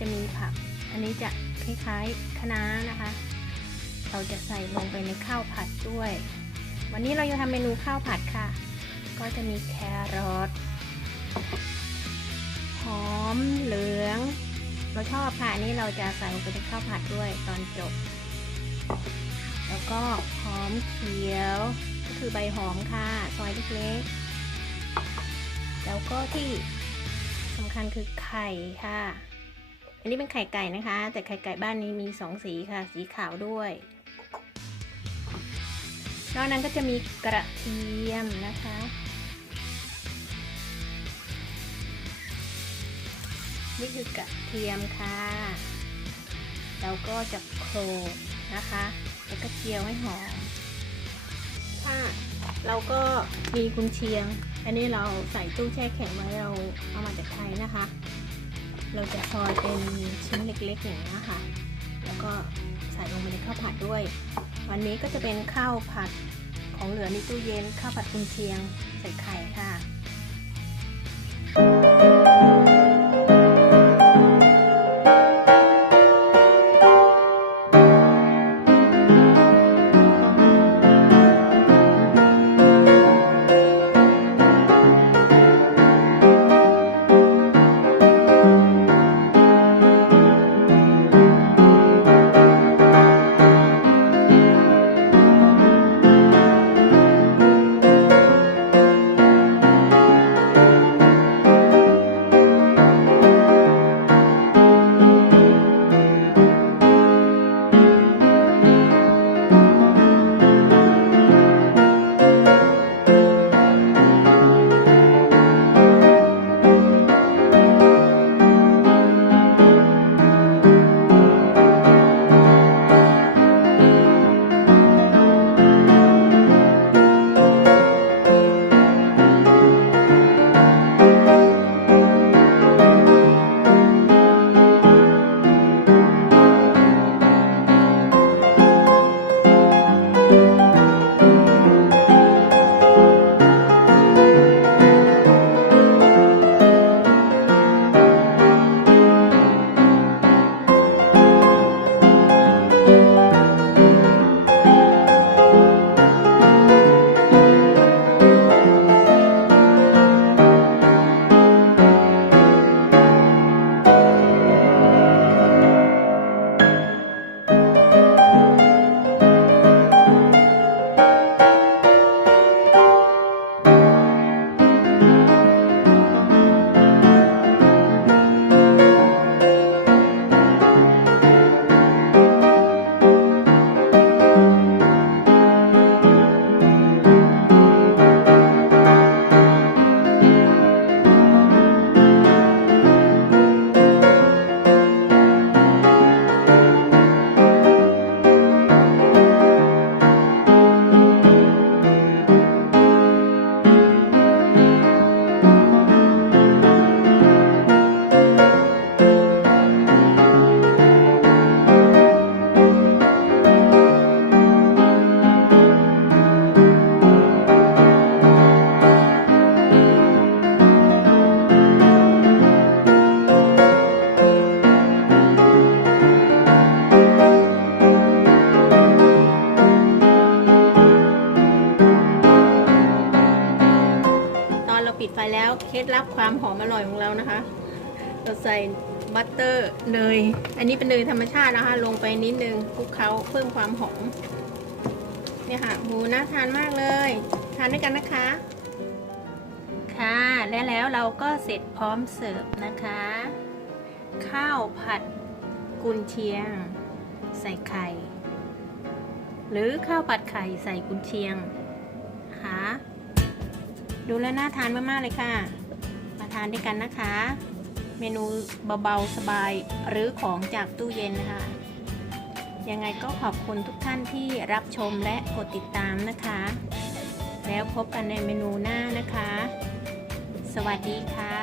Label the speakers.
Speaker 1: จะมีผัก อันนี้จะคล้ายๆคะน้านะคะ เราจะใส่ลงไปในข้าวผัดด้วย วันนี้เราจะทำเมนูข้าวผัดค่ะ ก็จะมีแครอทหอมเหลือง เราชอบค่ะอันนี้เราจะใส่ลงไปในข้าวผัดด้วยตอนจบ แล้วก็หอมเขียว ก็คือใบหอมค่ะซอยเล็กๆแล้วก็ที่สำคัญคือไข่ค่ะ อันนี้เป็นไข่ไก่นะคะ แต่ไข่ไก่บ้านนี้มีสองสีค่ะ สีขาวด้วย นอกนั้นก็จะมีกระเทียมนะคะ นี่คือกระเทียมค่ะแล้วก็จะโขลกนะคะ แล้วก็เจียวให้หอมค่ะเราก็มีกุนเชียง อันนี้เราใส่ตู้แช่แข็งไว้เราเอามาจากไทยนะคะ เราจะซอยเป็นชิ้นเล็กๆอย่างนี้ค่ะ แล้วก็ใส่ลงไปในข้าวผัดด้วย วันนี้ก็จะเป็นข้าวผัดของเหลือในตู้เย็นข้าวผัดกุนเชียงใส่ไข่ค่ะ เคล็ดลับความหอมอร่อยของเรานะคะ เราใส่บัตเตอร์เนย อันนี้เป็นเนยธรรมชาตินะคะ ลงไปนิดนึงคลุกเคล้าเพิ่มความหอม เนี่ยค่ะหูน่าทานมากเลย ทานด้วยกันนะคะ ค่ะ และแล้วเราก็เสร็จพร้อมเสิร์ฟนะคะ ข้าวผัดกุนเชียง ใส่ไข่ หรือข้าวผัดไข่ใส่กุนเชียง ดูแล้วน่าทานมากๆเลยค่ะ มาทานด้วยกันนะคะ เมนูเบาๆสบายหรือของจากตู้เย็นนะคะยังไงก็ขอบคุณทุกท่านที่รับชมและกดติดตามนะคะ แล้วพบกันในเมนูหน้านะคะ สวัสดีค่ะ